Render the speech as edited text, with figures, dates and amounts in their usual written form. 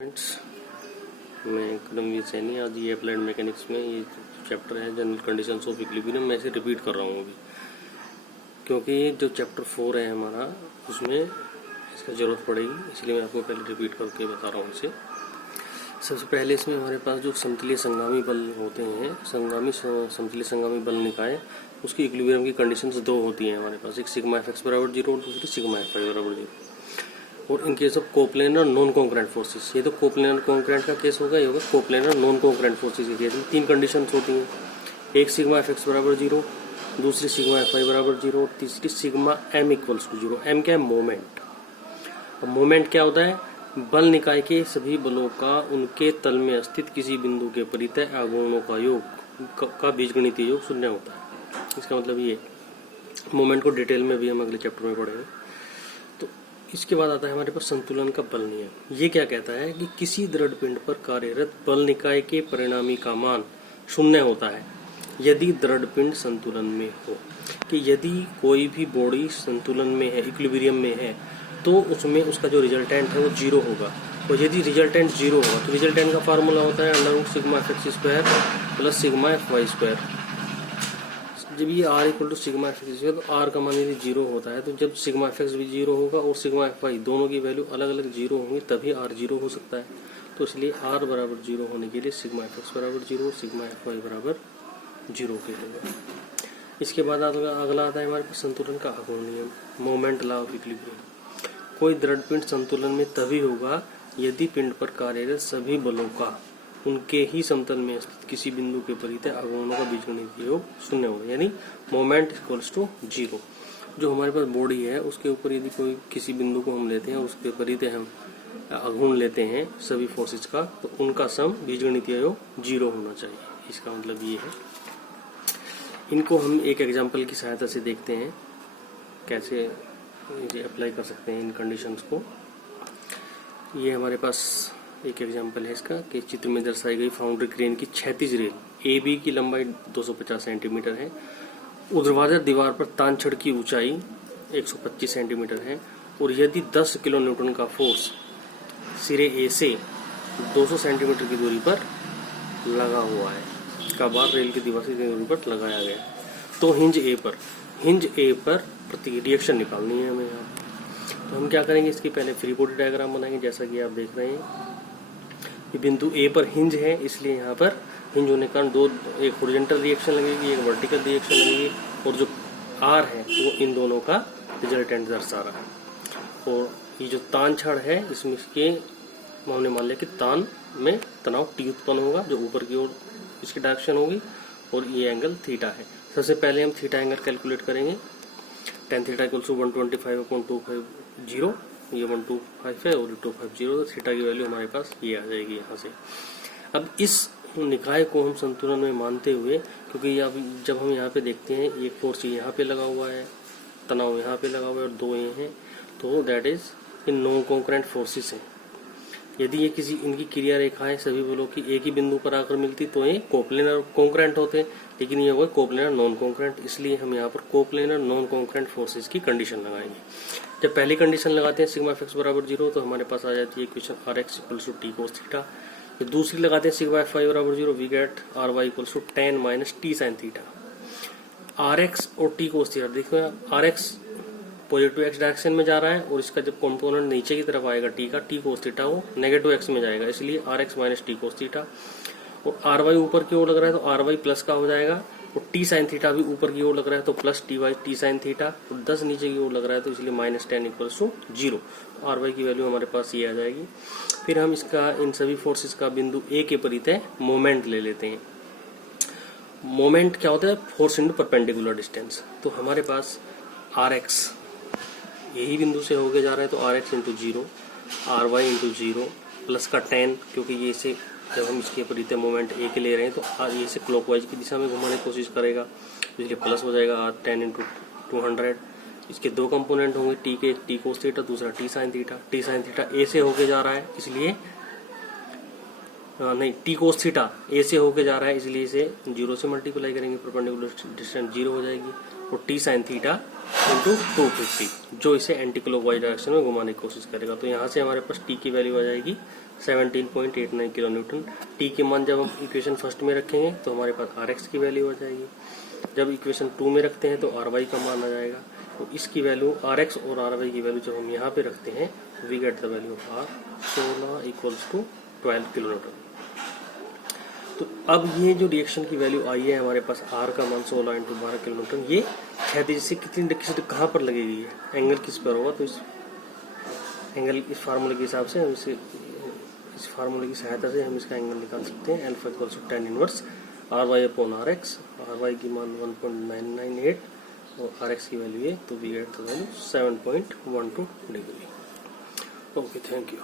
Friends, मैं करमवीर सैनी। आज ये अप्लाइड मैकेनिक्स में ये चैप्टर है जनरल कंडीशंस ऑफ इक्विलिब्रियम। मैं इसे रिपीट कर रहा हूँ अभी, क्योंकि जो चैप्टर 4 है हमारा, उसमें इसका ज़रूरत पड़ेगी, इसलिए मैं आपको पहले रिपीट करके बता रहा हूँ इसे। सबसे पहले इसमें हमारे पास जो समतलीय संगामी बल होते हैं, समतलीय संगामी बल निकाय, उसकी इक्विलिब्रियम की कंडीशंस दो होती हैं हमारे पास। एक सिग्मा एफ एक्स बराबर 0 और दूसरी सिग्मा एफ वाई बराबर 0। और in case of coplanar non concurrent forces, ये तो कोप्लेनर कॉन्करेंट का केस होगा, ये होगा कोप्लेनर नॉन कॉन्करेंट फोर्सेस के केस में तीन कंडीशंस होती हैं। एक सिग्मा एफ एक्स बराबर 0, दूसरी सिग्मा एफ वाई बराबर 0 और तीसरी sigma M equals to 0। M क्या है? मोमेंट। अब मोमेंट क्या होता है? बल निकाय के सभी बलों का उनके तल में स्थित किसी बिंदु के परितः आघूर्णों का योग का बीजगणितीय योग शून्य होता है। इसका मतलब ये मोमेंट को डिटेल में भी हम अगले चैप्टर में पढ़ेंगे। तो इसके बाद आता है हमारे पास संतुलन का बल नियम। ये क्या कहता है कि किसी दृढ़ पिंड पर कार्यरत बल निकाय के परिणामी का मान शून्य होता है यदि दृढ़ पिंड संतुलन में हो। कि यदि कोई भी बॉडी संतुलन में है, इक्विलिब्रियम में है, तो उसमें उसका जो रिजल्टेंट है वो 0 होगा। और यदि रिजल्टेंट 0 होगा तो रिजल्टेंट का फार्मूला होता है under root sigma F X square plus sigma F Y square. जब ये r equal to sigma F X है तो r का मान यदि 0 होता है, तो जब सिग्मा एफ एक्स भी 0 होगा और सिग्मा एफ वाई दोनों की वैल्यू अलग अलग 0 होंगी, तभी r 0 हो सकता है। तो इसलिए r बराबर 0 होने के लिए सिग्मा एफ एक्स बराबर 0, सिग्मा एफ वाई बराबर 0 के होगा। इसके बाद अगला आता है हमारे पास संतुलन का आघूर्ण नियम, मोमेंट लॉ ऑफ इक्विलिब्रियम। कोई दृढ़ पिंड संतुलन में तभी होगा यदि पिंड पर कार्यरत सभी बलों का उनके ही समतल में स्थित किसी बिंदु के परितः आघूर्णों का बीजगणितीय योग शून्य होगा, यानी मोमेंट इक्वल्स टू 0। जो हमारे पास बॉडी है उसके ऊपर यदि कोई किसी बिंदु को हम लेते हैं, उसके परितः हम आघूर्ण लेते हैं सभी फोर्सेज का, तो उनका सम बीजगणितीय योग 0 होना चाहिए। इसका मतलब ये है। इनको हम एक एग्जाम्पल की सहायता से देखते हैं कैसे अप्लाई कर सकते हैं इन कंडीशंस को। ये हमारे पास एक एग्जाम्पल है इसका कि चित्र में दर्शाई गई फाउंड्री क्रेन की क्षैतिज रेल ए बी की लंबाई 250 सेंटीमीटर है। ऊर्ध्वाधर दीवार पर तान छड़ की ऊंचाई 125 सेंटीमीटर है और यदि 10 किलो न्यूटन का फोर्स सिरे ए से 200 सेंटीमीटर की दूरी पर लगा हुआ है, का बार रेल की दीवार से दूरी पर लगाया गया, तो हिंज ए पर प्रति रिएक्शन निकालनी है हमें यहाँ। तो हम क्या करेंगे, इसकी पहले फ्री बॉडी डायग्राम बनाएंगे। जैसा कि आप देख रहे हैं कि बिंदु ए पर हिंज है, इसलिए यहाँ पर हिंज होने के कारण एक हॉरिजॉन्टल रिएक्शन लगेगी, एक वर्टिकल रिएक्शन लगेगी, और जो आर है वो इन दोनों का रिजल्टेंट दर्शा रहा है। और ये जो तान छड़ है, इसमें इसके हमने मान लिया कि तान में तनाव टी उत्पन्न होगा, जो ऊपर की ओर इसकी डायरेक्शन होगी, और ये एंगल थीटा है। सबसे पहले हम थीटा एंगल कैलकुलेट करेंगे। tan थीटा इक्वल टू 125/250, ये 125 है और 250, तो थीटा की वैल्यू हमारे पास ये आ जाएगी यहाँ से। अब इस निकाय को हम संतुलन में मानते हुए, क्योंकि जब हम यहाँ पे देखते हैं एक फोर्स यहाँ पे लगा हुआ है, तनाव यहाँ पे लगा हुआ है और दो ये हैं, तो that is in non concurrent forces है। यदि ये किसी इनकी क्रिया रेखाएं सभी बलों की एक ही बिंदु पर आकर मिलती तो ये कोप्लेनर कॉन्करेंट होते, लेकिन ये होगा कोप्लेनर नॉन कॉन्करेंट। इसलिए हम यहाँ पर कोप्लेनर नॉन कॉन्करेंट फोर्सेस की कंडीशन लगाएंगे। जब पहली कंडीशन लगाते हैं सिग्मा एफ एक्स बराबर 0, तो हमारे पास आ जाती है equation R X equals to T cos theta. जब दूसरी लगाते हैं सिग्मा एफ वाई बराबर 0, we get R Y equals to tan minus T sine theta. R X और टी कोस थीटा, देखो R X positive X direction में जा रहा है, और इसका जब कंपोनेंट नीचे की तरफ आएगा टी का, टी कोस थीटा, वो नेगेटिव एक्स में जाएगा, इसलिए R X minus T cos theta. और आर वाई ऊपर की ओर लग रहा है तो आर वाई प्लस का हो जाएगा, और टी साइन थीटा भी ऊपर की ओर लग रहा है तो plus T Y T sine theta, और 10 नीचे की ओर लग रहा है तो इसलिए minus 10 equals to 0। R Y की वैल्यू हमारे पास ये आ जाएगी। फिर हम इसका इन सभी फोर्सेस का बिंदु ए के परितः मोमेंट ले लेते हैं। मोमेंट क्या होता है? Force into perpendicular distance. तो हमारे पास आर एक्स यही बिंदु से होके जा रहा है, तो R X into 0, R Y into 0 plus का 10, क्योंकि ये से जब हम इसके परितः मोमेंट ए के ले रहे हैं तो ये से क्लॉकवाइज की दिशा में घुमाने की कोशिश करेगा, इसलिए प्लस हो जाएगा आर 10 इंटू 200। इसके दो कंपोनेंट होंगे, टी के टी कोस थीटा, दूसरा T sine theta. T sine theta A से होके जा रहा है, इसलिए नहीं, टी कोस थीटा ए से होके जा रहा है, इसलिए इसे 0 से मल्टीप्लाई करेंगे, परपेंडिकुलर डिस्टेंस 0 हो जाएगी, और टी साइन थीटा इंटू 250, जो इसे एंटी क्लॉकवाइज डायरेक्शन में घुमाने की कोशिश करेगा। तो यहाँ से हमारे पास टी की वैल्यू आ जाएगी 17.89 किलो न्यूटन। टी के मान जब हम इक्वेशन फर्स्ट में रखेंगे तो हमारे पास आर एक्स की वैल्यू आ जाएगी। जब इक्वेशन 2 में रखते हैं तो आर वाई का मान आ जाएगा। तो इसकी वैल्यू आर एक्स और आर वाई की वैल्यू जब हम यहाँ पे रखते हैं we get the value of R 16 equals to 12 kilo newton. तो अब ये जो रिएक्शन की वैल्यू आई है हमारे पास आर का मान 16 इंटू 12 किलो न्यूटन, ये क्षैतिज से कितनी कहाँ पर लगेगी, है एंगल किस पर होगा। तो इस एंगल इस फार्मूले के हिसाब से हम इस फार्मूले की सहायता से हम इसका एंगल निकाल सकते हैं। Alpha equals to tan inverse R Y upon R X. R Y की मान 1.998 और आर एक्स की वैल्यू है तो we get the value 7.12 degree. Okay, thank you.